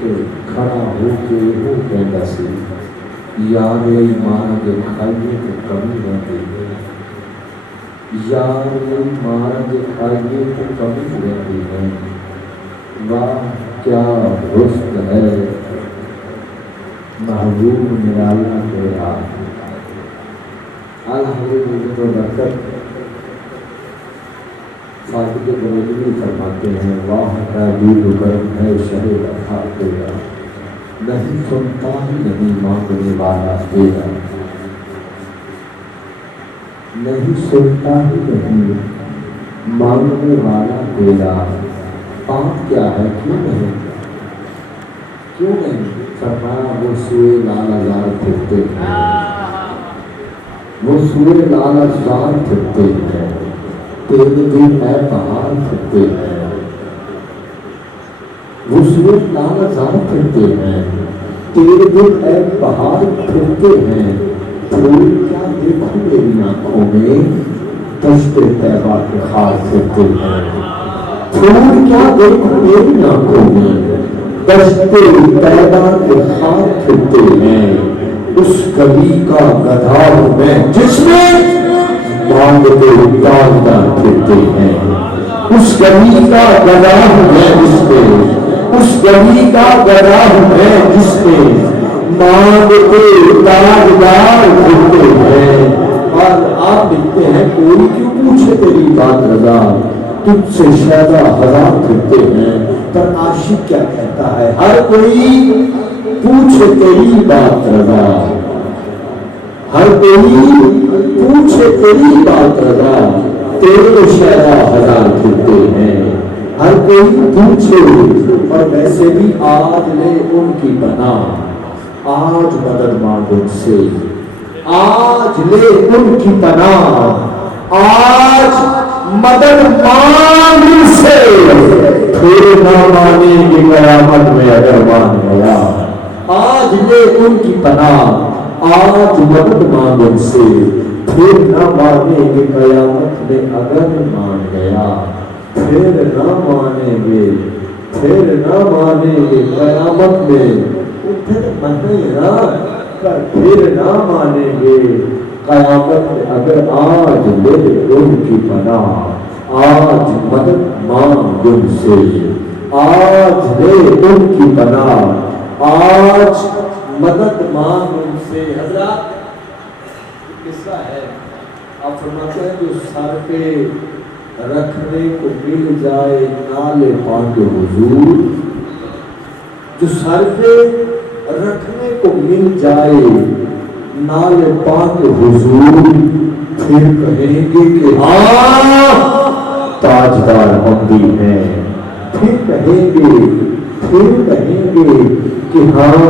کے کھڑا ہو کے وہ کہتا سی یار مار کے کھائیے تو کمی رہتی ہے، یار مار کے کھائیے تو کمی رہتی ہے، واہ کیا حسن ہے محبوب نرالا تیرا۔ الحمدللہ برکت فاطر بریلوی فرماتے ہیں واہ کا دود کرم ہے شہ وفا تیرا، نہیں سنتا ہی نہیں مانگنے والا تیرا، نہیں سنتا ہی نہیں مانگنے والا تیرا۔ بات کیا ہے کیوں نہیں فرمایا وہ سوئے لال ازار پھرتے ہیں، وہ سوئے لال ازار پھرتے ہیں، تیرے دل اے بہار پھرتے ہیں، وہ سوئے لال ازار پھرتے ہیں، تیرے دل اے بہار پھرتے ہیں۔ پھول کیا دیکھوں میری آنکھوں میں دشت طیبہ کے خار پھرتے ہیں، پھول کیا دیکھوں میری آنکھوں میں دشت طیبہ کے خار پھرتے ہیں۔ اس گلی کا گدھا ہوں میں جس میں مانگتے تاجدار پھرتے ہیں، اس گلی کا گدھا ہوں میں جس میں، اس گلی کا گدھا ہوں میں جس میں مانگتے تاجدار پھرتے ہیں۔ اور آپ لکھتے ہیں کوئی کیوں پوچھے تیری بات رضا، تجھ سے شیدا ہزار پھرتے ہیں۔ پر عاشق کیا کہتا ہے ہر کوئی پوچھے تیری بات رضا، ہر کوئی پوچھے تیری بات رضا، تیرے شیدا ہزار پھرتے ہیں۔ ہر کوئی پوچھے اور ویسے بھی آج لے ان کی پناہ، آج مدد مانگ ان سے، آج لے ان کی پناہ، آج مدد مانگ ان سے، پھر نہ مانیں گے قیامت میں اگر مان گیا۔ آج لے ان کی پناہ، آج مدد مانگ ان سے، پھر نہ مانیں گے قیامت میں اگر مان گیا۔ پھر نہ مانیں گے، پھر نہ مانیں گے قیامت میں، پھر مانیں گا پر پھر نہ مانیں گے قیامت میں اگر آج لے ان کی پناہ، آج مدد مانگ ان سے، آج لے ان کی پناہ، آج مدد مانگ ان سے۔ حضرات قصہ ہے، آپ فرماتے ہیں جو سر پہ رکھنے کو مل جائے نالے پاک حضور، جو سر پہ رکھنے کو مل جائے نالے پاک حضور، پھر کہیں گے کہ ہاں تاجدار ہم بھی ہیں، پھر کہیں گے کہ ہاں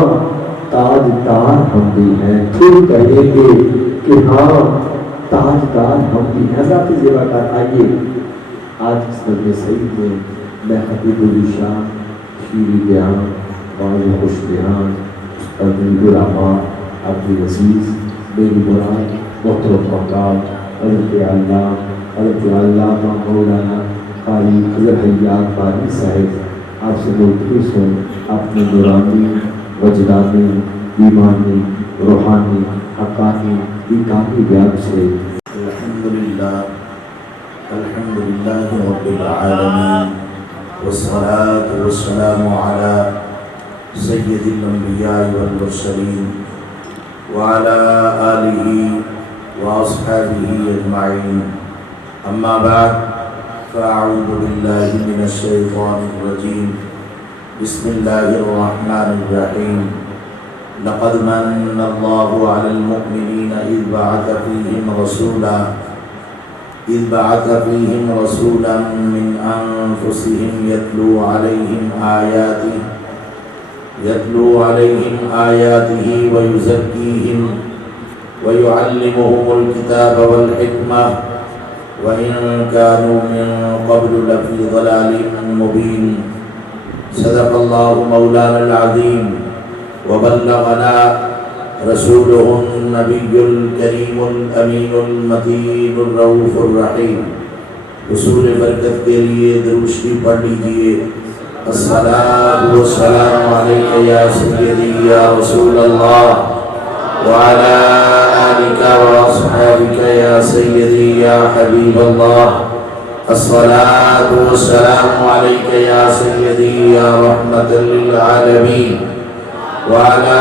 تاجدار ہم بھی ہیں، پھر کہیں گے کہ ہاں تاجدار ہم بھی ہیں۔ حضرات زیبا کار آئیے آج اس طرح سعید میں میں حبیب الشان شیری بیان واضح خوش بیان عبدالرحمٰن عبدالعزیز میری مراد محترم مقام حضرت علامہ مولانا قاری خضر حیات بانی صاحب آپ سے ملتمس ہوں اپنی نورانی وجدانی ایمانی روحانی حقانی ایکانی بیان سے۔ الحمدللہ رب العالمین والصلاة والسلام علی سید الانبیاء والمرسلین وعلی آلہ واصحابہ اجمعین، اما بعد فاعوذ باللہ من الشیطان الرجیم، بسم اللہ الرحمن الرحیم۔ لقد من اللہ علی المؤمنین اذ بعث فیہم رسولا من انفسہم یتلو علیہم آیاتہ ویزکیہم ویعلمہم الکتاب والحکمہ وإن كانوا من قبل لفي ضلال مبين۔ صدق الله مولانا العظيم وبلغنا رسوله النبي الكريم الأمين المتين الرؤوف الرحيم۔ حصول برکت کے لیے درود شریف پڑھ لیجیے۔ الصلاة والسلام عليك يا سيدي يا رسول الله وعلى آلك وأصحابك يا سيدي يا حبيب الله الصلاة والسلام عليك يا سيدي يا رحمة للعالمين وعلى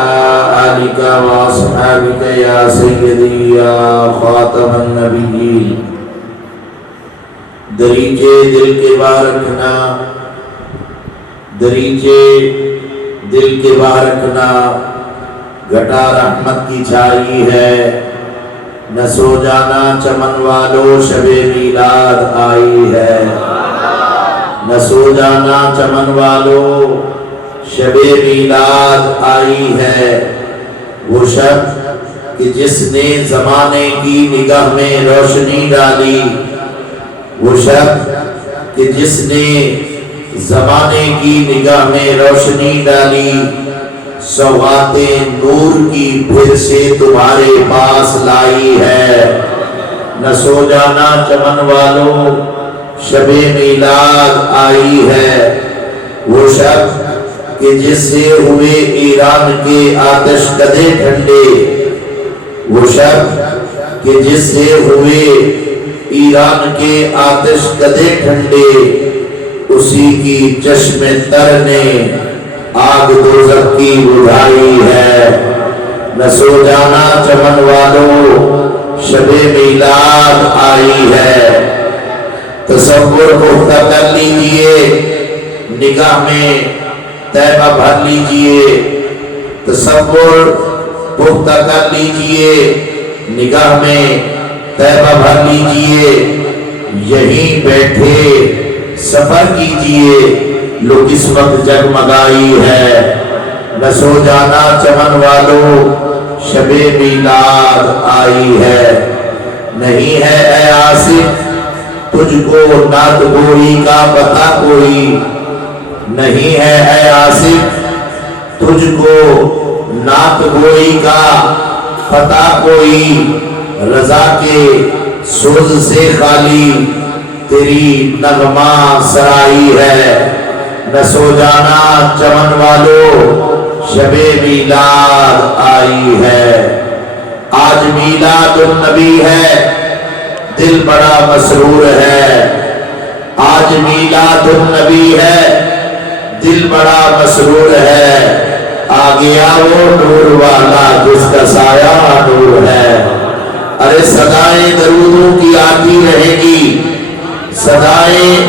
آلك وأصحابك يا سيدي يا خاتم النبيين دریچے دل کے باہر رکھنا دریچے دل کے باہر رکھنا گھٹا رحمت کی چھائی ہے نہ سو جانا چمن والو شب میلاد آئی ہے نہ سو جانا چمن والو شب میلاد آئی ہے وہ شب کہ جس نے زمانے کی نگاہ میں روشنی ڈالی وہ شب کہ جس نے زمانے کی نگاہ میں روشنی ڈالی سوغات نور کی پھر سے تمہارے پاس لائی ہے نہ سو جانا چمن والو شب میلاد آئی ہے وہ شب کہ جس سے ہوئے ایران کے آتش کدے ٹھنڈے وہ شب کہ جس سے ہوئے ایران کے آتش کدے ٹھنڈے اسی کی چشم تر نے آگ دوزخ کی بجھائی ہے نہ سو جانا چمن والو شب میلاد آئی ہے تصور پختہ کر لیجئے نگاہ میں طیبہ بھر لیجئے تصور پختہ کر لیجئے نگاہ میں طیبہ بھر لیجئے یہیں بیٹھے سفر کیجئے لو قسمت جگمگائی ہے نہ سو جانا چمن والو شب میلاد آئی ہے نہیں ہے اے آصف تجھ کو نعت گوئی کا پتہ کوئی نہیں ہے اے آصف تجھ کو نعت گوئی کا پتہ کوئی رضا کے سوز سے خالی تیری نغمہ سرائی ہے نہ سو جانا چمن والو شب میلاد آئی ہے آج میلاد النبی ہے دل بڑا مسرور ہے آج میلاد النبی ہے دل بڑا مسرور ہے آ گیا وہ نور والا جس کا سایہ نور ہے ارے صدائیں درودوں کی آتی رہے گی صدائیں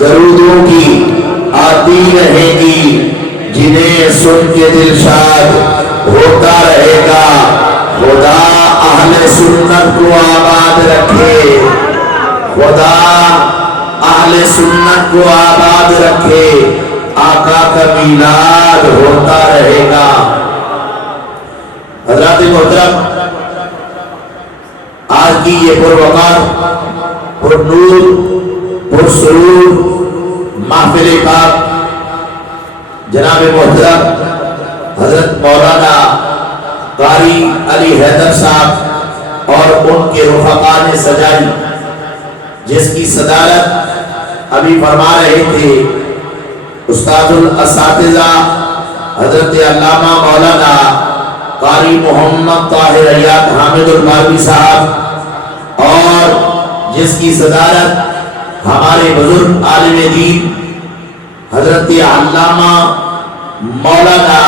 درودوں کی آتی رہے گی جنہیں سن کے دل شاد ہوتا رہے گا خدا اہل سنت کو آباد رکھے خدا اہل سنت کو آباد رکھے آقا کا میلاد ہوتا رہے گا حضرات محترم آج کی یہ پروقار پر نور پر سرور محفل پاک جناب محترم حضرت مولانا قاری علی حیدر صاحب اور ان کے رفقا نے سجائی جس کی صدارت ابھی فرما رہے تھے استاد الاساتذہ حضرت علامہ مولانا قاری محمد طاہر عیاد حامد الباروی صاحب اور جس کی صدارت ہمارے بزرگ عالم دین حضرت علامہ مولانا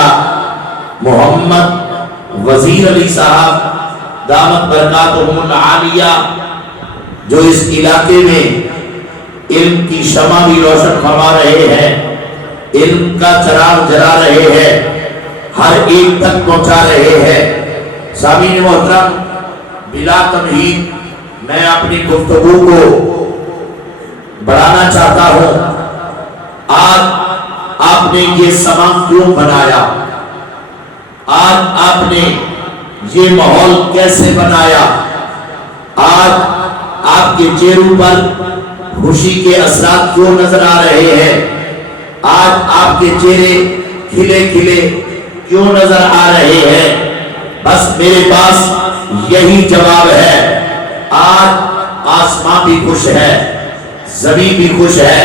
محمد وزیر علی صاحب دامت برکاتہم العالیہ جو اس علاقے میں علم کی شمع بھی روشن فرما رہے ہیں علم کا چراغ جلا رہے ہیں ہر ایک تک پہنچا رہے ہیں سامعین محترم بلا تمہید میں اپنی گفتگو کو بڑھانا چاہتا ہوں آج آپ نے یہ سامان کیوں بنایا آج آپ نے یہ ماحول کیسے بنایا آج آپ کے چہروں پر خوشی کے اثرات کیوں نظر آ رہے ہیں آج آپ کے چہرے کھلے کھلے کیوں نظر آ رہے ہیں بس میرے پاس یہی جواب ہے آج آسمان بھی خوش ہے زمین بھی خوش ہے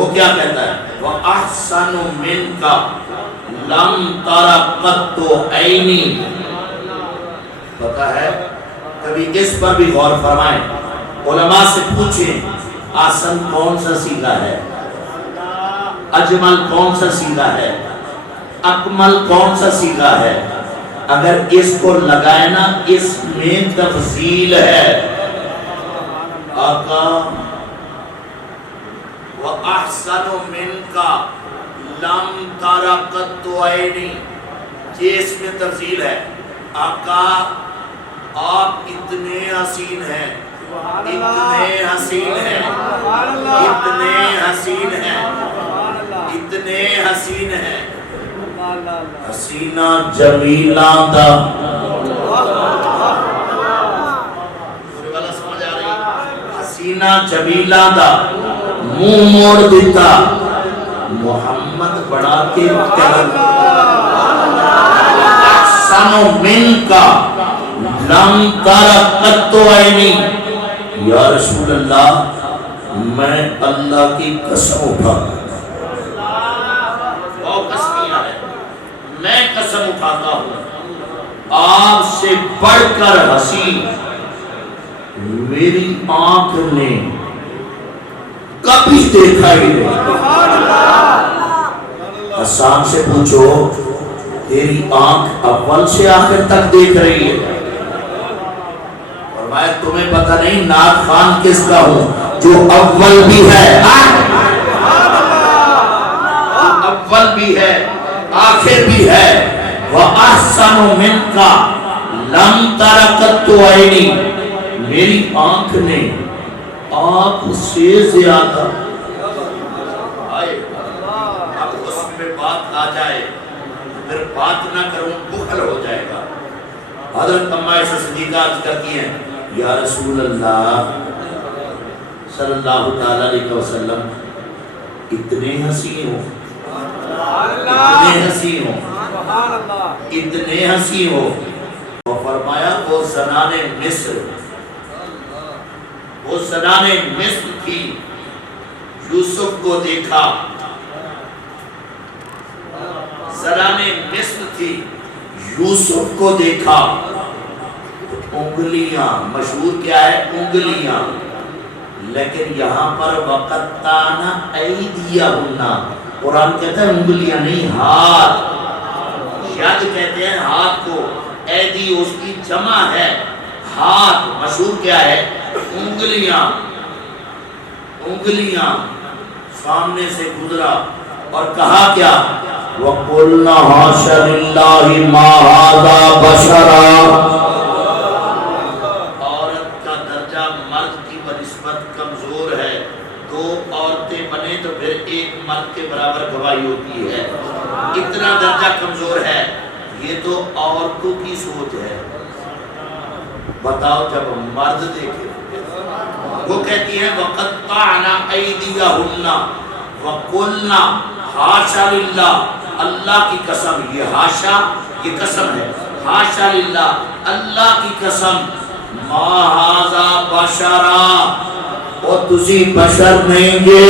وہ کیا کہتا ہے؟ وَأَحْسَنُ مِنْكَ لَمْ تَرَ قَطُّ عَيْنِي. پتہ ہے کبھی اس پر بھی غور فرمائیں، علماء سے پوچھیں آسن کون سا سیدھا ہے، اجمل کون سا سیدھا ہے، اکمل کون سا سیدھا ہے. اگر اس کو لگائے نا اس میں تفصیل ہے. آقا وَأَحْسَنُ مِنْكَ لَمْ تَرَ قَطُّ عَيْنِي، یہ اس میں تفصیل ہے. آقا آپ اتنے حسین ہیں، اتنے حسین ہیں، اتنے حسین ہیں، اتنے حسین ہیں. حسینہ جمیلہ دا سمجھ آ رہی؟ حسینہ جمیلہ دا منہ موڑ دیتا محمد بڑا کے کرم. احسن منک لم تر قط عینی. یا رسول اللہ میں اللہ کی قسم اٹھاتا، میں قسم اٹھاتا ہوں آپ سے بڑھ کر حسین میری آنکھ نے کبھی دیکھا ہی نہیں. حسان سے پوچھو تیری آنکھ اول سے آخر تک دیکھ رہی ہے. اور میں تمہیں پتہ نہیں نعت خان کس کا ہوں، جو اول بھی ہے، اول بھی ہے، آخر بھی ہے. وَأَحْسَنُ مِنْكَ لَمْ تَرَ قَطُّ عَيْنِي، میری آنکھ نے آپ سے زیادہ. اب اس میں بات آ جائے پھر بات نہ کروں بخل ہو جائے گا. حضرت اماں عائشہ صدیقہ عرض کرتی ہیں یا رسول اللہ صلی اللہ تعالی علیہ وسلم اتنے حسین ہو، اتنے حسین ہو، اتنے حسین ہو. وہ فرمایا وہ زنان مصر، وہ زنان مصر تھی، یوسف کو دیکھا. زنان مصر تھی، یوسف کو دیکھا. انگلیاں مشہور کیا ہے؟ انگلیاں. لیکن یہاں پر وَقَطَّعْنَ أَيْدِيَهُنَّ، قرآن کہتا ہے انگلیاں نہیں، ہاتھ. ید کہتے ہیں ہاتھ کو، ایدی اس کی جمع ہے، ہاتھ. مشہور کیا ہے؟ انگلیاں. انگلیاں سامنے سے گزرا اور کہا کیا؟ وَقُلْنَا حَاشَ لِلَّهِ مَا هَذَا بَشَرًا. عورت کا درجہ مرد کی بنسبت کمزور ہے. دو عورتیں بنے تو پھر ایک مرد کے برابر گواہی ہوتی ہے. اتنا درجہ کمزور ہے. یہ تو عورتوں کی سوچ ہے. بتاؤ جب مرد دیکھے وہ کہتی ہیں وَقَطَّعْنَا أَيْدِيَهُنَّ وَقُلْنَا حَاشَ لِلَّهِ، اللہ کی قسم، یہ حاشا یہ قسم ہے، حاشا للہ اللہ کی قسم، ما ھذا بشرا، وہ تسی بشر نہیں گے.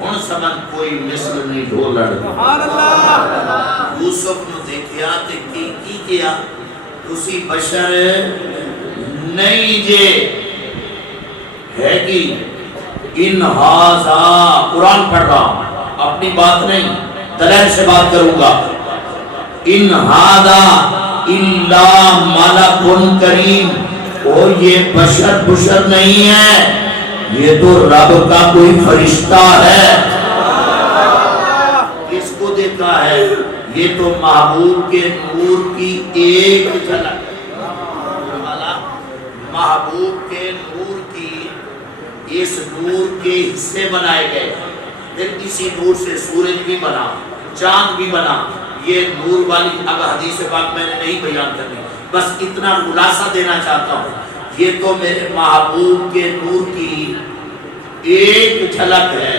ہن سمجھ کوئی مثل نہیں ڈھو لڑ. یوسف نو دیکھیا تے کی کیا؟ تسی بشر نہیں جے ہے کہ ان ھذا، قرآن پڑھ رہا ہوں اپنی بات نہیں دلیل سے بات کروں گا. ان ھذا الا ملک کریم، اور یہ بشر نہیں ہے، یہ تو رب کا کوئی فرشتہ ہے. کس کو دیکھا ہے؟ یہ تو محبوب کے نور کی ایک جھلک. محبوب کے نور کی، اس نور کے حصے بنائے گئے، پھر اسی نور سے سورج بھی بنا، چاند بھی بنا. یہ نور والی اب حدیث پاک میں نے نہیں بیان کرنی، بس اتنا خلاصہ دینا چاہتا ہوں. یہ تو میرے محبوب کے نور کی ایک جھلک ہے.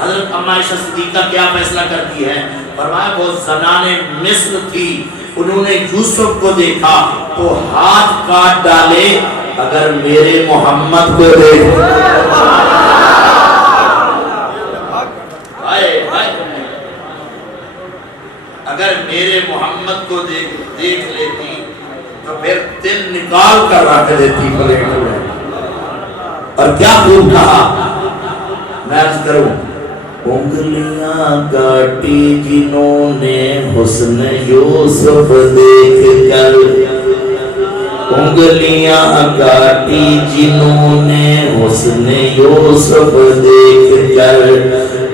حضرت اماں عائشہ صدیقہ کیا فیصلہ کرتی ہے؟ فرمایا وہ زنان مصر تھی، انہوں نے یوسف کو دیکھا تو ہاتھ کاٹ ڈالے اگر میرے محمد کو دیکھ اگر میرے محمد کو دیکھ لیتی تو پھر دل نکال کر رکھ دیتی پلیٹ میں. اور کیا خوب کہا, میں عرض کروں, انگلیاں کاٹی جنہوں نے حسن یوسف دیکھ کر, انگلیاں کاٹی جنہوں نے حسن یوسف دیکھ کر,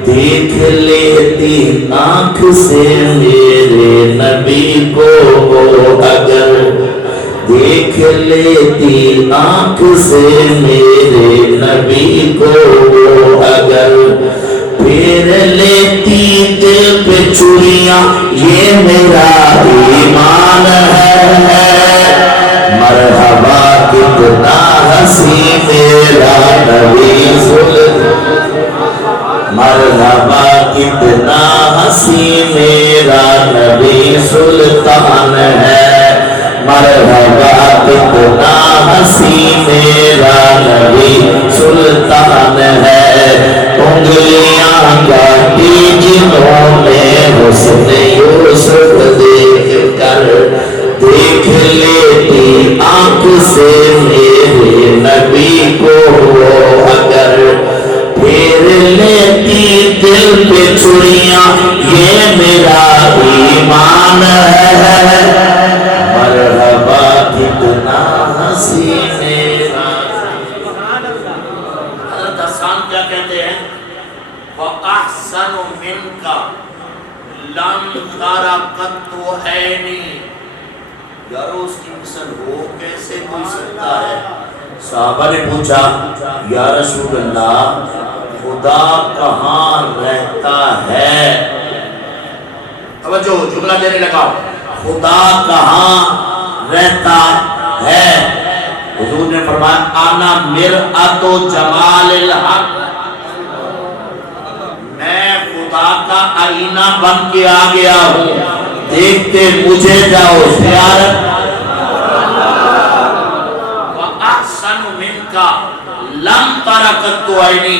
دیکھ لیتی آنکھ سے میرے نبی کو اگر, دیکھ لیتی آنکھ سے میرے نبی کو اگر, پھر لیتی دل پہ چوریاں یہ میرا ایمان ہے, مرحبا کتنا ہنسی میرا نبی مرحبا کتنا ہنسی میرا نبی سلطان ہے, مرحبا کتنا ہنسی میرا نبی سلطان ہے. انگلیاں کاٹی جنہوں نے حسن یوسف دیکھ کر, دیکھ لیتی آنکھ سے میرے نبی کو اگر, پھر لیتی دل پہ چوریاں یہ میرا ایمان ہے, مرحبا کتنا ہنسی میرا. حضرت حسان کیا کہتے ہیں, وَأَحْسَنُ مِنْكَ لَمْ تَرَ قَطُّ عَيْنِي, یارو اس کی مثل ہو کیسے کوئی سکتا ہے. صحابہ نے پوچھا, یا رسول اللہ خدا کہاں رہتا ہے؟ توجہ, جملہ دینے لگا, خدا کہاں رہتا ہے؟ حضور نے فرمایا, انا مرآت جمال الحق, میں خدا کا آئینہ بن کے آ گیا ہوں, دیکھتے مجھے جاؤ زیارت. وَأَحْسَنُ مِنْكَ لَمْ تَرَ قَطُّ عَيْنِي,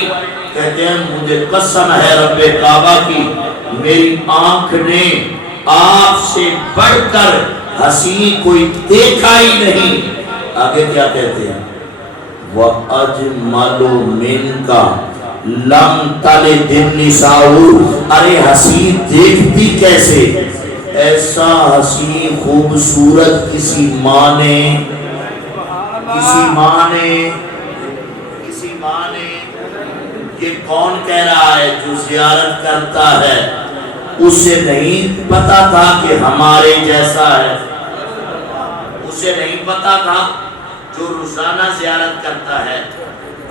کہتے ہیں مجھے قسم ہے رب کعبہ کی, میری آنکھ نے آپ سے بڑھ کر حسین کوئی دیکھا ہی نہیں. آگے کیا کہتے ہیں, وَأَجْمَلُ مِنْكَ لَمْ تَلِدِ النِّسَاءُ, ارے حسین دیکھتی کیسے, ایسا حسین خوبصورت کسی ماں نے یہ کون کہہ رہا ہے جو زیارت کرتا ہے, اسے نہیں پتا تھا کہ ہمارے جیسا ہے, اسے نہیں پتا تھا جو روزانہ زیارت کرتا ہے.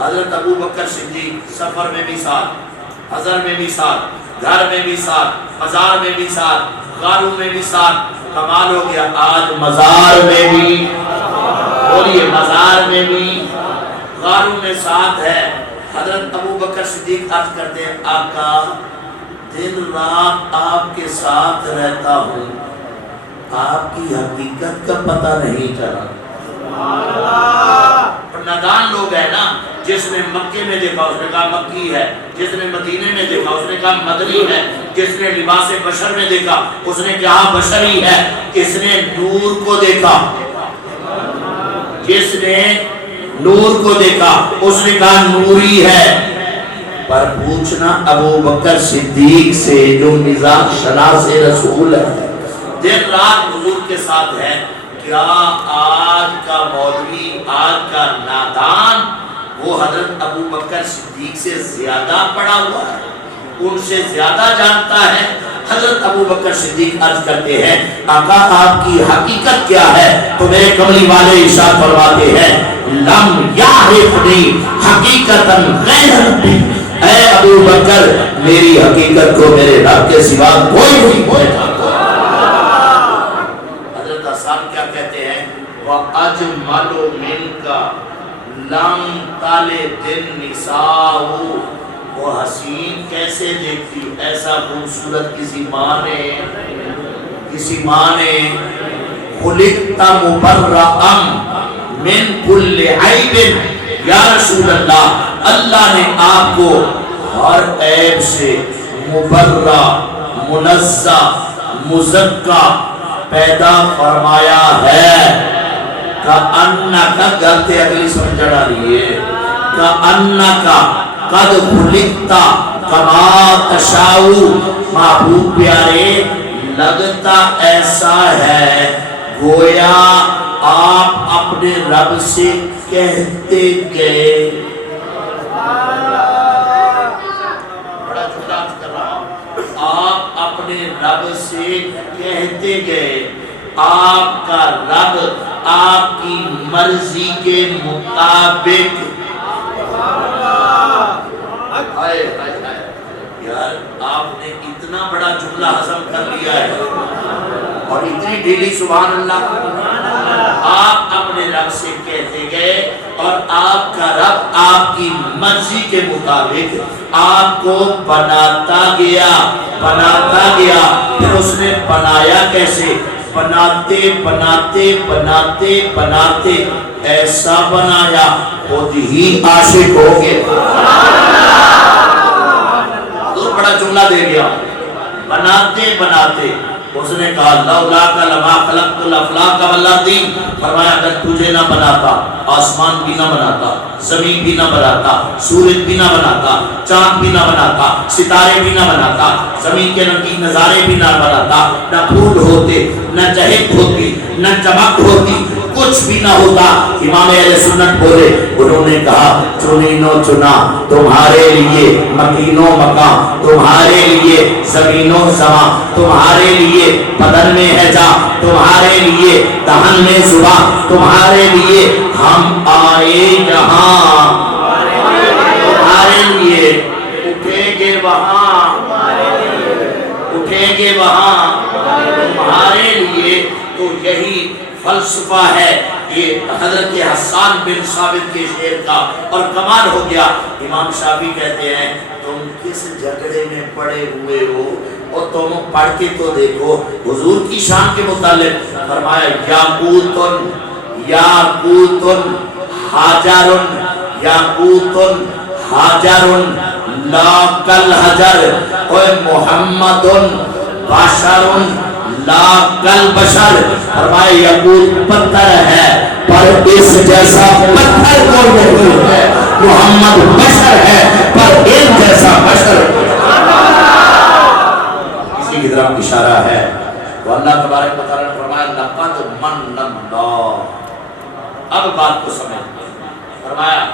حضرت ابو بکر صدیق سفر میں بھی ساتھ, حضر میں بھی ساتھ, گھر میں بھی ساتھ, بازار میں بھی ساتھ, غاروں میں بھی ساتھ. کمال ہو گیا, آج مزار میں بھی, بولیے مزار میں بھی, غاروں میں ساتھ ہے. حضرت ابو بکر صدیق عرض کرتے ہیں, آقا دن رات آپ کے ساتھ رہتا ہوں, آپ کی حقیقت کا پتہ نہیں چلا. نادان لوگ ہیں نا, جس نے مکے میں دیکھا اس نے کہا مکی ہے, جس نے مدینے میں دیکھا اس نے کہا مدنی ہے, جس نے لباس بشر میں دیکھا اس نے کہا بشری ہے, کس نے نور کو دیکھا, جس نے نور کو دیکھا اس نے کہا نوری ہے. پر پوچھنا ابو بکر صدیق سے جو مزاج شناس رسول ہے, دن رات حضور کے ساتھ ہے, کیا آج کا مولوی, آج کا نادان وہ حضرت ابو بکر صدیق سے زیادہ پڑھا ہوا ہے, ان سے زیادہ جانتا ہے؟ حضرت ابو بکر صدیق عرض کرتے ہیں, آقا آپ کی حقیقت کیا ہے؟ تو میرے کملی والے ارشاد فرماتے ہیں, لم یعرفنی حقیقتا غیر ربی, اے ابو بکر میری حقیقت کو میرے رب کے سوا کوئی نہیں جانتا. حضرت حسان کیا کہتے ہیں, وَأَجْمَلُ مِنْكَ لَمْ تَلِدِ النِّسَاءُ, وہ حسین کیسے دیکھتی, ایسا خوبصورت کسی ماں نے. خُلِقْتَ مُبَرَّأً من کل عیب یا رسول اللہ، اللہ نے آپ کو ہر عیب سے مبرہ، منزہ، مزکہ پیدا فرمایا ہے۔ کأنک گلتے اگلی سمجھڑا لیے، کأنک قد خلقت کما تشاء، محبوب پیارے لگتا ایسا ہے گویا آپ اپنے رب سے کہتے گئے، بڑا جملہ کر رہا ہوں، آپ اپنے رب سے کہتے گئے، آپ کا رب آپ کی مرضی کے مطابق، یار آپ نے اتنا بڑا جملہ ہضم کر لیا ہے اور اتنی ڈھیلی، سبحان اللہ، آپ اپنے رب سے کہتے گئے اور آپ کا رب آپ کی مرضی کے مطابق آپ کو بناتا گیا، بناتا گیا۔ پھر اس نے بنایا کیسے؟ بناتے بناتے بناتے بناتے ایسا بنایا خود ہی عاشق ہو گئے۔ تو بڑا جملہ دے گیا، بناتے بناتے اس نے کہا لولاک لما خلقت الافلاک والارض، فرمایا اگر تجھے نہ بناتا آسمان بھی نہ بناتا، زمین بھی نہ بناتا، سورج بھی نہ بناتا، چاند بھی نہ بناتا، ستارے بھی نہ بناتا، زمین کے رنگین نظارے بھی نہ بناتا، نہ پھول ہوتے، نہ چہک ہوتی، نہ چمک ہوتی، کچھ بھی نہ ہوتا۔ امام اہل سنت بولے، انہوں نے کہا چنین و چنا تمہارے لیے، مکین و مکان تمہارے لیے، زمین و زمان تمہارے لیے، بدن میں ہے جا تمہارے لیے، دہن میں زبان تمہارے لیے، ہم آئے جہاں تمہارے لیے، اٹھیں گے وہاں، اٹھیں گے وہاں تمہارے لیے۔ تو یہی فلسفہ ہے یہ حضرت حسان بن ثابت کے شعر کا، اور کمال ہو گیا۔ امام شافعی کہتے ہیں تم کس جھگڑے میں پڑے ہوئے ہو، اور تم پڑھ کے تو دیکھو حضور کی شان کے متعلق، فرمایا یاقوتن یاقوتن حجرن یاقوتن حجرن لا کل حجر، اے محمدن بشرن لا کل بشر، فرمایا یاقوت پتھر ہے پر اس جیسا پتھر کوئی نہیں ہے، محمد بشر ہے پر اس جیسا بشر۔ اسی کی طرف اشارہ ہے تو اللہ تبارک و تعالی نے فرمایا لقد من اللہ۔ اب بات کو سمجھ، فرمایا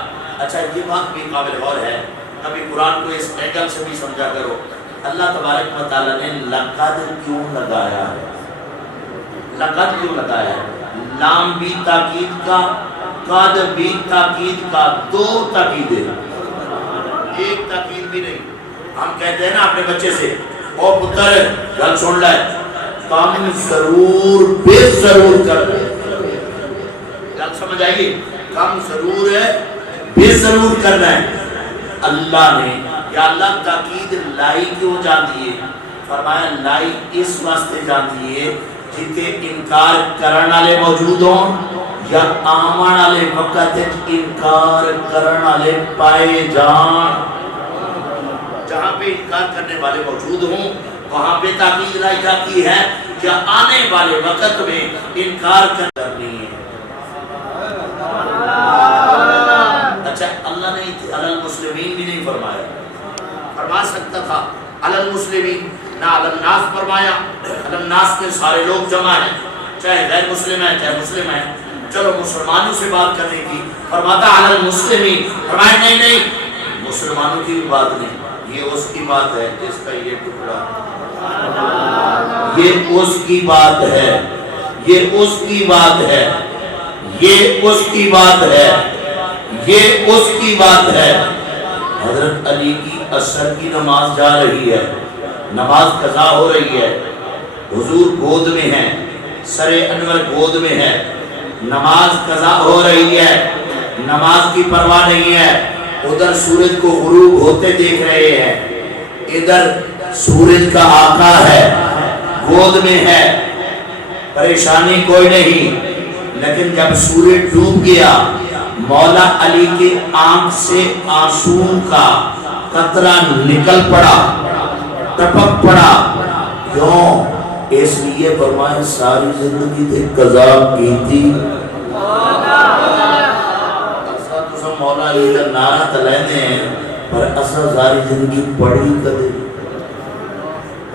اچھا یہ بات بھی قابل غور ہے، کبھی قرآن کو اس اینگل سے بھی سمجھا کرو، اللہ تبارک و تعالی نے لقد کیوں لگایا ہے؟ لقد کیوں لگایا ہے؟ لام بھی تاکید کا، قد بھی تاکید کا، دو تاکیدیں، ایک تاکید بھی نہیں۔ ہم کہتے ہیں نا اپنے بچے سے او پتر گل سن لے، کام ضرور بے ضرور کر لے، گل سمجھ آئیے، کام ضرور ہے بے ضرور کرنا ہے۔ اللہ نے یا اللہ تاکید لائی کیوں جان دیئے؟ فرمایا لائی اس واسطے جان دیئے جتے انکار کرن والے موجود ہوں یا آمن والے وقت انکار کرن والے پائے جان۔ جہاں پہ انکار کرنے والے موجود ہوں وہاں پہ تاکید لائی جاتی ہے کہ آنے والے وقت میں انکار کرنی ہے۔ اچھا اللہ نے علی المسلمین بھی نہیں فرمایا، فرما سکتا تھا علی المسلمین، نہ علی الناس فرمایا۔ علی الناس میں سارے لوگ جمع ہیں، چاہے غیر مسلم ہیں چاہے مسلم ہیں، چلو مسلمانوں سے بات کرنے کی، فرماتا علی المسلمین، فرمایا نہیں نہیں مسلمانوں کی بھی بات نہیں، یہ اس کی بات ہے جس کا یہ ٹکڑا، یہ اس کی بات ہے، یہ اس کی بات ہے، یہ اس کی بات ہے، یہ اس کی بات ہے۔ حضرت علی کی عصر کی نماز جا رہی ہے، نماز قضا ہو رہی ہے، حضور گود میں ہیں، سر انور گود میں ہے، نماز قضا ہو رہی ہے، نماز کی پرواہ نہیں ہے، ادھر سورج کو غروب ہوتے دیکھ رہے ہیں، ادھر سورج کا آقا ہے، گود میں ہے، پریشانی کوئی نہیں، لیکن جب سورج ڈوب گیا مولا علی کے آنکھ سے آنسو کا قطرہ نکل پڑا، ٹپک پڑا. کیوں؟ اس لیے فرمایا ساری زندگی تے قضا کی تھی. اسا مولا علی کا نعرہ تے لیندے ہیں پر اسا ساری زندگی پڑھی کدے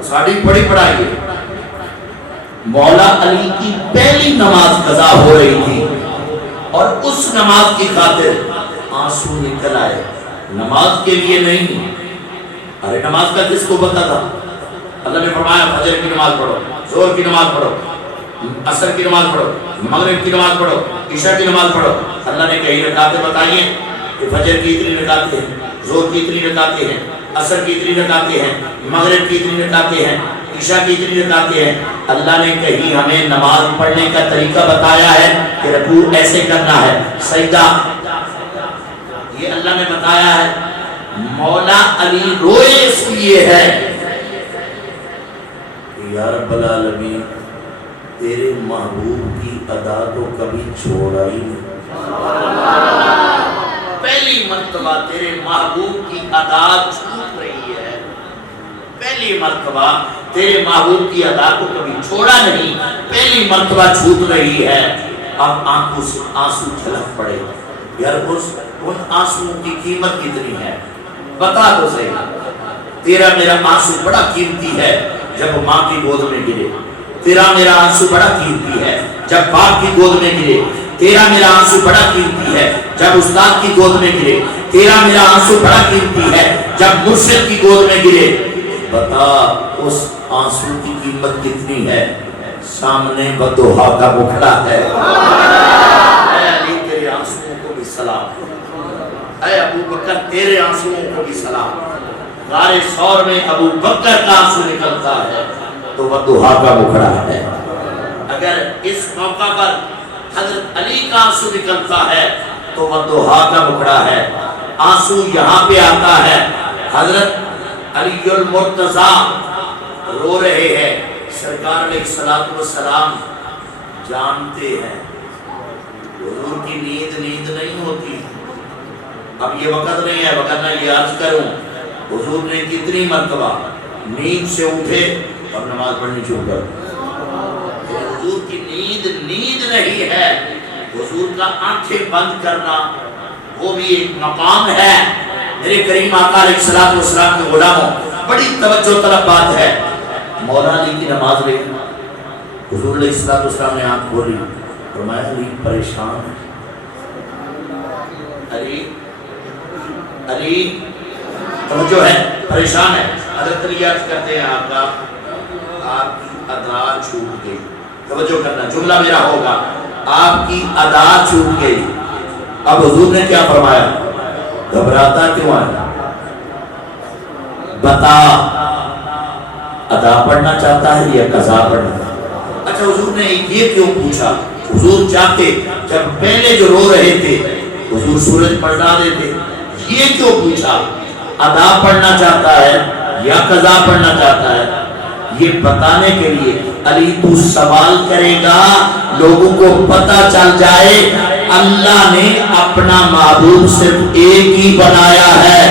ساڑی پڑھی پڑھائی. مولا علی کی پہلی نماز قضا ہو رہی تھی اور اس نماز کی خاطر آنسو نکل آئے. نماز کے لیے نہیں. ارے نماز کا کس کو پتا تھا؟ اللہ نے فرمایا فجر کی نماز پڑھو، ظہر کی نماز پڑھو، عصر کی نماز پڑھو، مغرب کی نماز پڑھو، عشاء کی نماز پڑھو. اللہ نے کئی رکعتیں بتائیے کہ فجر کی اتنی رکعتیں ہیں، ظہر کی اتنی رکعتیں ہیں، عصر کی اتنی رکعتیں ہیں، مغرب کی اتنی رکعتیں ہیں، عشاء کی اتنی رکعتیں ہیں. اللہ نے کہیں ہمیں نماز پڑھنے کا طریقہ بتایا ہے کہ رکوع ایسے کرنا ہے، سجدہ یہ اللہ نے بتایا ہے. مولا علی روئے اس لیے ہے کہ یا رب العالمین تیرے محبوب کی ادا تو کبھی چھوڑا ہی نہیں. پہلی مرتبہ تیرے محبوب کی ادا چھوٹ رہی ہے. پہلی مرتبہ تیرے محبوب کی ادا کو کبھی چھوڑا نہیں، پہلی مرتبہ چھوٹ رہی ہے. اب آنکھوں سے آنسو چھلک پڑے. یار ان آنسو کی قیمت کتنی ہے بتا تو صحیح. تیرا میرا آنسو بڑا قیمتی ہے جب ماں کی گود میں گرے. تیرا میرا آنسو بڑا قیمتی ہے جب باپ کی گود میں گرے. تیرا میرا آنسو بڑا قیمتی ہے جب استاد کی گود میں گرے. تیرا میرا آنسو بڑا قیمتی ہے جب مرشد کی گود میں گرے. بتا اس آنسو کی قیمت کتنی ہے؟ سامنے بدوہا کا بکھڑا ہے. اے علی تیرے آنسوؤں کو بھی سلام. اے ابو بکر تیرے آنسوؤں کو بھی سلام. غار ثور میں ابو بکر کا آنسو نکلتا ہے تو بدوہا کا بکھڑا ہے. اگر اس موقع پر حضرت علی کا آنسو نکلتا ہے تو بدوہا کا بکھڑا ہے. آنسو یہاں پہ آتا ہے. حضرت علی المرتضیٰ رو رہے ہیں. سرکار علیہ السلام جانتے ہیں حضور کی نیند نہیں ہوتی. اب یہ وقت نہیں ہے وقت میں یہ عرض کروں حضور نے کتنی مرتبہ نیند سے اٹھے اور نماز پڑھنی شروع کر. حضور کی نیند نہیں ہے. حضور کا آنکھیں بند کرنا وہ بھی ایک مقام ہے. میرے کریم آقا علیہ السلام کے غلاموں بڑی توجہ طلب بات ہے. مولا علی کی نماز لے حضور علیہ السلام نے آنکھ کھولی فرمایا علی پریشان ہے. علی توجہ ہے پریشان ہے. حضرت علی عرض کرتے ہیں آقا آپ کی ادا چھوٹ گئی. توجہ کرنا جملہ میرا ہوگا آپ کی ادا چھوٹ گئی. اب حضور نے کیا فرمایا؟ گھبراتا کیوں ہے؟ بتا ادا پڑھنا چاہتا ہے یا قضا پڑھنا؟ اچھا حضور نے یہ کیوں پوچھا؟ حضور چاہتے جب پہلے جو رو رہے تھے حضور سورج پلٹا دیتے. یہ کیوں پوچھا ادا پڑھنا چاہتا ہے یا قضا پڑھنا چاہتا ہے؟ یہ بتانے کے لیے علی تو سوال کرے گا لوگوں کو پتہ چل جائے اللہ نے اپنا معبود صرف ایک ہی بنایا ہے.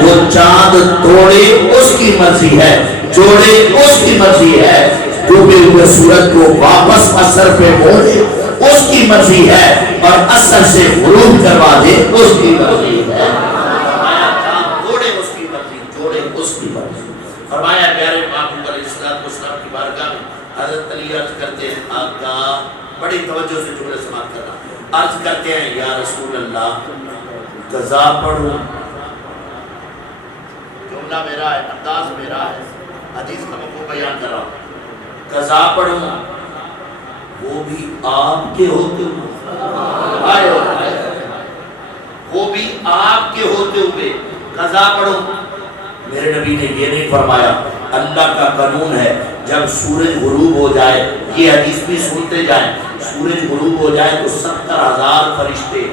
وہ چاند توڑے اس کی مرضی ہے، جوڑے اس کی مرضی ہے، ڈوبے ہوئے سورج کو واپس اثر پہ موڑے اس کی مرضی ہے، اور اثر سے غروب کروا دے اس کی مرضی ہے. توڑے اس کی مرضی، جوڑے اس کی مرضی. فرمایا پیارے محبوب علیہ السلام کی بارگاہ میں حضرت علی عرض کرتے ہیں آقا بڑی توجہ سے جملے سماعت کرنا. عرض کرتے ہیں یا رسول اللہ قضا پڑھوں. جملہ میرا ہے، انداز میرا ہے، حدیث کا مفہوم بیان کر رہا ہوں. قضا پڑھوں وہ بھی آپ کے ہوتے ہوئے، وہ بھی آپ کے ہوتے ہوئے قضا پڑھوں. میرے نبی نے یہ نہیں فرمایا. اللہ کا قانون ہے جب سورج غروب ہو جائے، یہ حدیث بھی سنتے جائیں، سورج غروب ہو جائے تو 70,000 فرشتے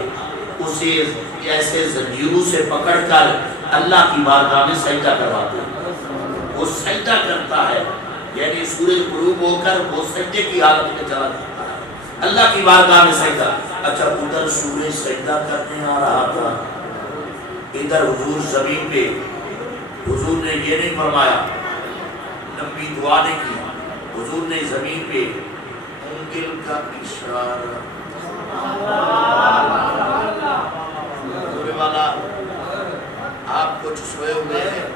اسے ایسے زنجیروں سے پکڑ کر اللہ کی بارگاہ میں سجدہ کرواتے ہیں. وہ سجدہ کرتا ہے یعنی سورج غروب ہو کر وہ سجدے کی حالت میں چلا جاتا ہے. اللہ کی بارگاہ میں سجدہ. اچھا ادھر سورج سجدہ کرنے آ رہا تھا, ادھر حضور زمین پہ. حضور نے یہ نہیں فرمایا, لمبی دعا نہیں کی, حضور نے زمین پہ انگل کا اشارہ. حضور والا آپ کچھ سوئے ہوئے ہیں,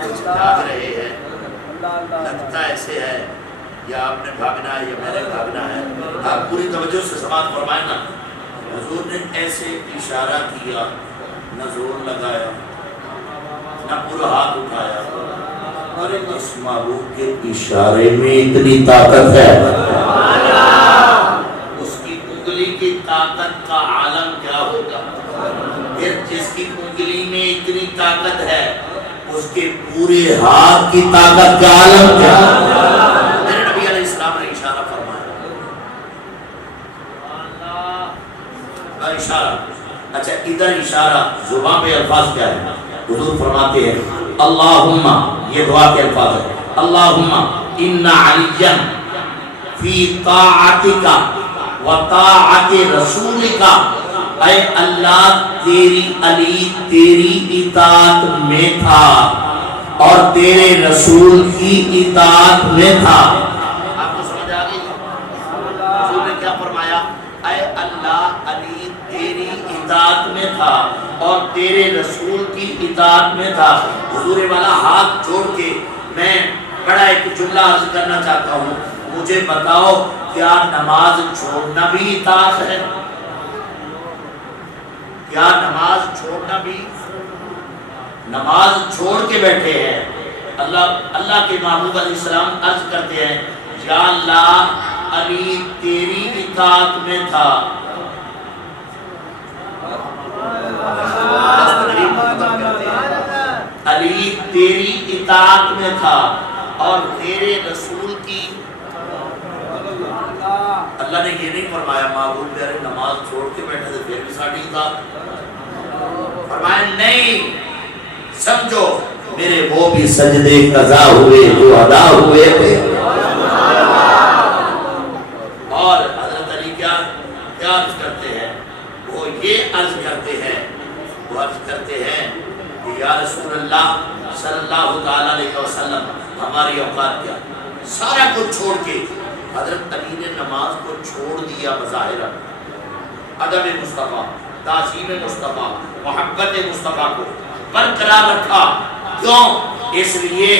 کچھ جاگ رہے ہیں, لگتا ایسے ہے یا آپ نے بھاگنا ہے یا میں نے بھاگنا ہے. آپ پوری توجہ سے سماعت فرمائیں نا. حضور نے ایسے اشارہ کیا, نہ زور لگایا نہ پورا ہاتھ اٹھایا. ارے اس محبوب کے اشارے میں اتنی طاقت ہے, اس کی انگلی کی طاقت کا عالم کیا ہوگا. پھر جس کی انگلی میں اتنی طاقت ہے اس کے پورے ہاتھ کی طاقت کا عالم کیا. میرے نبی علیہ السلام نے اشارہ فرمایا, اشارہ. اچھا ادھر اشارہ زبان پہ الفاظ کیا ہے. حضور فرماتے ہیں اللہم, یہ دعا کے الفاظ ہے, اللہم ان علیٰ فی طاعتک و طاعت رسولک. اے اللہ تیری علی تیری اطاعت میں تھا اور تیرے رسول کی اطاعت میں تھا. آپ کو سمجھ آ گئی؟ حضور نے کیا فرمایا, اے اللہ علی تیری اطاعت میں تھا اور تیرے رسول کی اطاعت میں تھا. حضور والا ہاتھ جوڑ کے میں بڑا ایک جملہ عرض کرنا چاہتا ہوں. مجھے بتاؤ کیا نماز چھوڑنا بھی اطاعت ہے؟ کیا نماز چھوڑنا بھی؟ نماز چھوڑ کے بیٹھے ہیں. اللہ کے محبوب علیہ السلام عرض کرتے ہیں یا اللہ علی تیری اطاعت میں تھا. علی تیری اطاعت میں تھا اور تیرے رسول کی. اللہ نے یہ نہیں فرمایا محبوب پیارے نماز چھوڑ کے بیٹھے تھے پھر بھی ساڑھی تھا. فرمایا نہیں, سمجھو میرے وہ بھی سجدے قضا ہوئے جو ادا ہوئے تھے. اور حضرت علی کیا عرض کرتے ہیں, وہ یہ عرض کرتے ہیں, وہ عرض کرتے ہیں کہ یا رسول اللہ صلی اللہ تعالیٰ علیہ وسلم ہماری اوقات کیا. سارا کچھ چھوڑ کے حضرت علی نے نماز کو چھوڑ دیا بظاہرہ. ادب مصطفیٰ, تعظیم مصطفیٰ, محبت مصطفیٰ کو برقرار رکھا. کیوں؟ اس لیے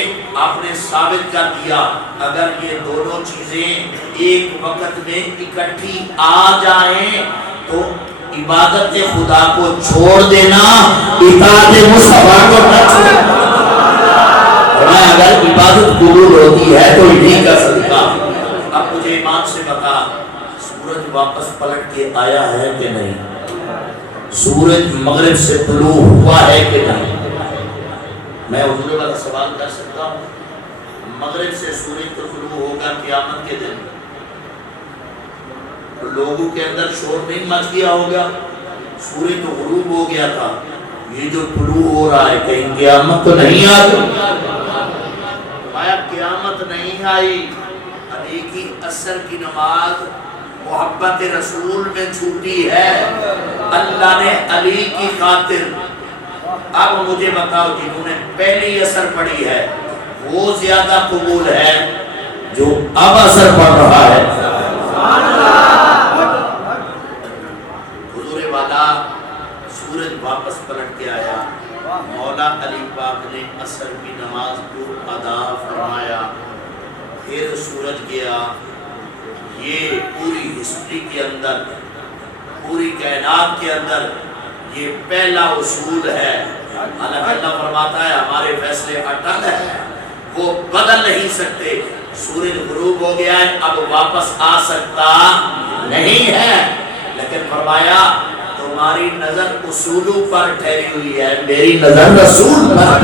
آپ نے ثابت کر دیا اگر یہ دونوں چیزیں ایک وقت میں اکٹھی آ جائیں تو عبادت خدا کو چھوڑ دینا اطاعت مصطفیٰ کو نہ چھوڑنا. اگر عبادت قبول ہوتی ہے تو انہی کا صدقہ. اب مجھے ایمان سے بتا, سورج واپس پلٹ کے آیا ہے کہ نہیں؟ سورج مغرب سے طلوع ہوا ہے کہ نہیں؟ میں حضور والا سوال کر سکتا ہوں, مغرب سے سورج تو طلوع ہوگا قیامت کے دن, تو لوگوں کے اندر شور نہیں مچ گیا ہوگا؟ سورج تو غروب ہو گیا تھا, یہ جو طلوع ہو رہا ہے کہیں قیامت تو نہیں آ گئی؟ آیا قیامت نہیں آئی. علی کی عصر کی نماز محبت رسول میں چھوٹی ہے. اللہ نے علی کی خاطر. اب مجھے بتاؤ جنہوں نے پہلی عصر پڑھی ہے وہ زیادہ قبول ہے جو اب عصر پڑھ رہا ہے؟ حضور والا سورج واپس پلٹ کے آیا, مولا علی پاک نے عصر کی نماز کو ادا فرمایا, پھر سورج گیا. یہ پوری ہسٹری کے اندر, پوری کائنات کے اندر یہ پہلا اصول ہے. اللہ فرماتا ہے ہمارے فیصلے اٹل ہیں, وہ بدل نہیں سکتے. سورج غروب ہو گیا ہے, اب واپس آ سکتا نہیں ہے, لیکن فرمایا تمہاری نظر اصولوں پر ٹھہری ہوئی ہے, میری نظر رسول پر.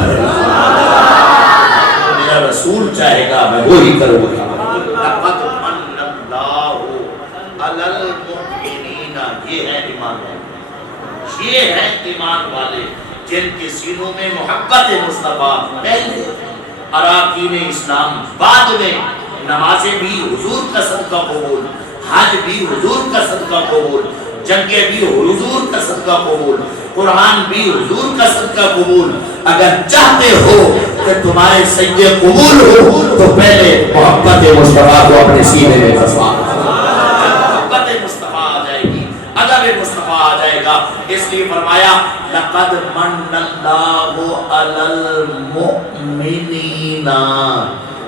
میرا رسول چاہے گا میں وہی کروں گا. لقد من اللہ علی المؤمنین, یہ ہے ایمان والے, یہ ہے ایمان والے جن کے سینوں میں محبت مصطفیٰ پہلے, اراکین اسلام بعد میں, نمازیں بھی حضور کا صدقہ قبول, حج بھی حضور کا صدقہ قبول، جنگیں بھی حضور کا صدقہ قبول، قرآن بھی حضور کا صدقہ قبول۔ اگر چاہتے ہو کہ تمہارے سجدے قبول ہو تو پہلے محبت مصطفیٰ کو اپنے سینے میں بسا۔ محبت مصطفیٰ آ جائے گی، ادب مصطفیٰ آ جائے گا۔ اس لیے فرمایا لقد من اللہ علی المؤمنین،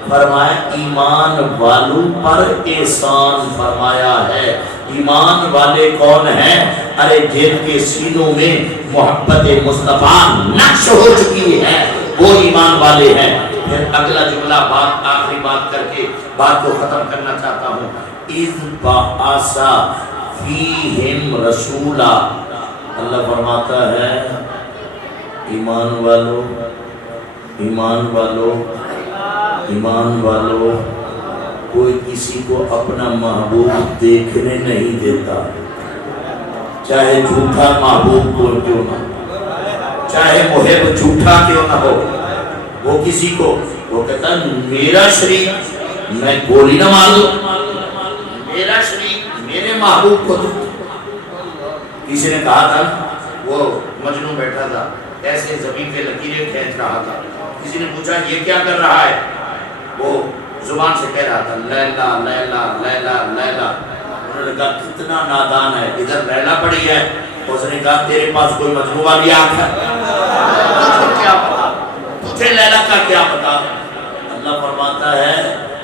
فرمایا ایمان والوں پر احسان فرمایا ہے۔ ایمان والے کون ہیں؟ ارے جن کے سینوں میں محبت مصطفیٰ نقش ہو چکی ہے وہ ایمان والے ہیں۔ پھر اگلا جملہ بات آخری بات کر کے بات کو ختم کرنا چاہتا ہوں۔ اذ بعث فیہم رسولا، اللہ فرماتا ہے ایمان والو، ایمان والو، ایمان والو، کوئی کسی کو اپنا محبوب دیکھنے نہیں دیتا، چاہے جھوٹا محبوب کو کیوں نہ، چاہے محب جھوٹا کیوں نہ ہو، وہ کسی کو وہ کہتا ہے میرا شریک میں گولی نہ ماروں، میرا شریک میرے محبوب کو۔ کسی نے کہا تھا، وہ مجنون بیٹھا تھا ایسے زمین پہ لکیریں کھینچ رہا تھا، کسی نے پوچھا یہ کیا کر رہا ہے؟ وہ زبان سے کہہ رہا تھا لیلا لیلا لیلا لیلا۔ انہوں نے کہا کتنا نادان ہے، ادھر لیلا پڑی ہے، اس نے کہا تیرے پاس کوئی مجنون والی آنکھ ہے، تجھے کیا پتا، تجھے لیلا کا کیا پتا؟ اللہ فرماتا ہے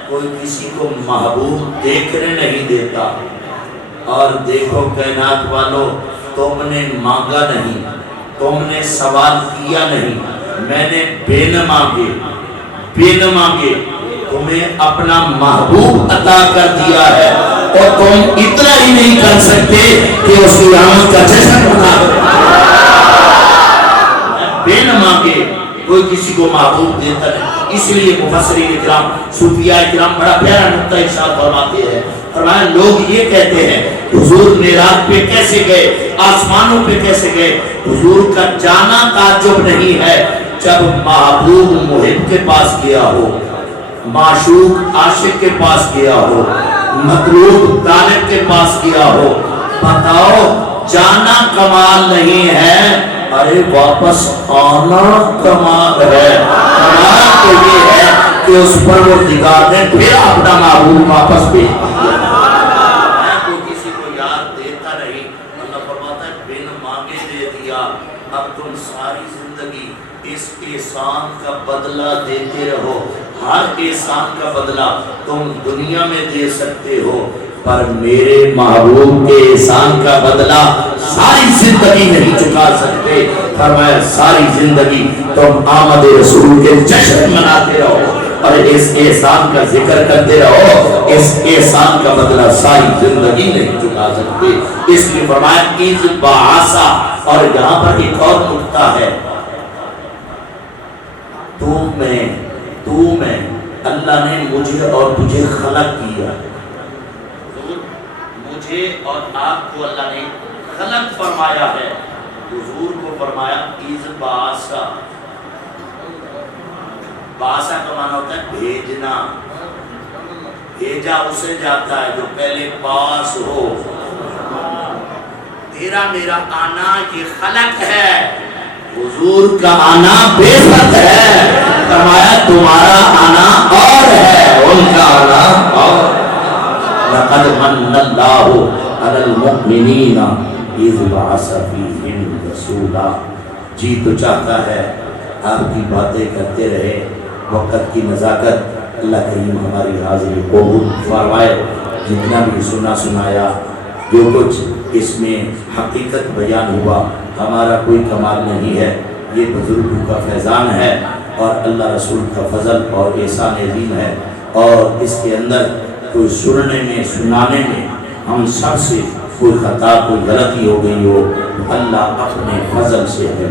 کوئی کسی کو محبوب دیکھنے نہیں دیتا۔ اور دیکھو کائنات والو، تم نے مانگا نہیں، تم نے سوال کیا نہیں، میں نے بے نہ مانگے، بے نہ مانگے تمہیں اپنا محبوب عطا کر دیا ہے، اور تم اتنا ہی نہیں کر سکتے کہ اس کی آمد کا جشن بنا دو۔ بے نہ مانگے کوئی کسی کو محبوب دیتا نہیں۔ اس لیے مفسرین اکرام، صوفیاء اکرام بڑا پیارا نقطہ ارشاد فرماتے ہیں، فرمایا لوگ یہ کہتے ہیں حضور معراج پہ کیسے گئے، آسمانوں پہ کیسے گئے؟ حضور کا جانا تعجب نہیں ہے، جب محبوب محب کے پاس گیا ہو، معشوق عاشق کے پاس گیا ہو، مطلوب طالب کے پاس گیا ہو، بتاؤ جانا کمال نہیں ہے، ارے واپس آنا کمال ہے۔ کمال تو یہ ہے کہ اس پر وہ نگاہ نے پھر اپنا محبوب واپس بھیج دیا۔ میں کوئی کسی کو یاد دیتا نہیں، اللہ فرماتا ہے بن مانگے دے دیا۔ اب تم ساری زندگی اس احسان کا بدلہ دیتے رہو، ہر احسان کا بدلہ تم دنیا میں دے سکتے ہو، پر میرے محبوب کے احسان کا بدلہ ساری زندگی نہیں چکا سکتے۔ فرمایا ساری زندگی تم آمد رسول کے جشن مناتے رہو اور اس احسان کا ذکر کرتے رہو، اس احسان کا بدلہ ساری زندگی نہیں چکا سکتے۔ اس لیے فرمایا اذ بعث، اور یہاں پر ایک اور نقطہ ہے، تو میں اللہ نے مجھے اور تجھے خلق کیا، مجھے اور آپ کو اللہ نے خلق فرمایا ہے۔ حضور کو فرمایا اذ بعث، بعث کا معنی ہوتا ہے بھیجنا، بھیجا اسے جاتا ہے جو پہلے پاس ہو۔ تیرا میرا آنا یہ خلق ہے، حضور کا آنا بے فرق ہے، فرمایا تمہارا آنا اور ہے، ان کا آنا اور۔ لقد من اللہ علی المؤمنین اذ بعث فیہم رسولا۔ جی تو چاہتا ہے آپ کی باتیں کرتے رہے، وقت کی نزاکت اللہ کریم ہماری حاضری قبول فرمائے۔ جتنا بھی سنا سنایا، جو کچھ اس میں حقیقت بیان ہوا، ہمارا کوئی کمال نہیں ہے، یہ بزرگوں کا فیضان ہے اور اللہ رسول کا فضل اور احسان عظیم ہے۔ اور اس کے اندر کوئی سننے میں سنانے میں ہم سب سے کوئی خطا کوئی غلطی ہو گئی ہو، اللہ اپنے فضل سے ہے۔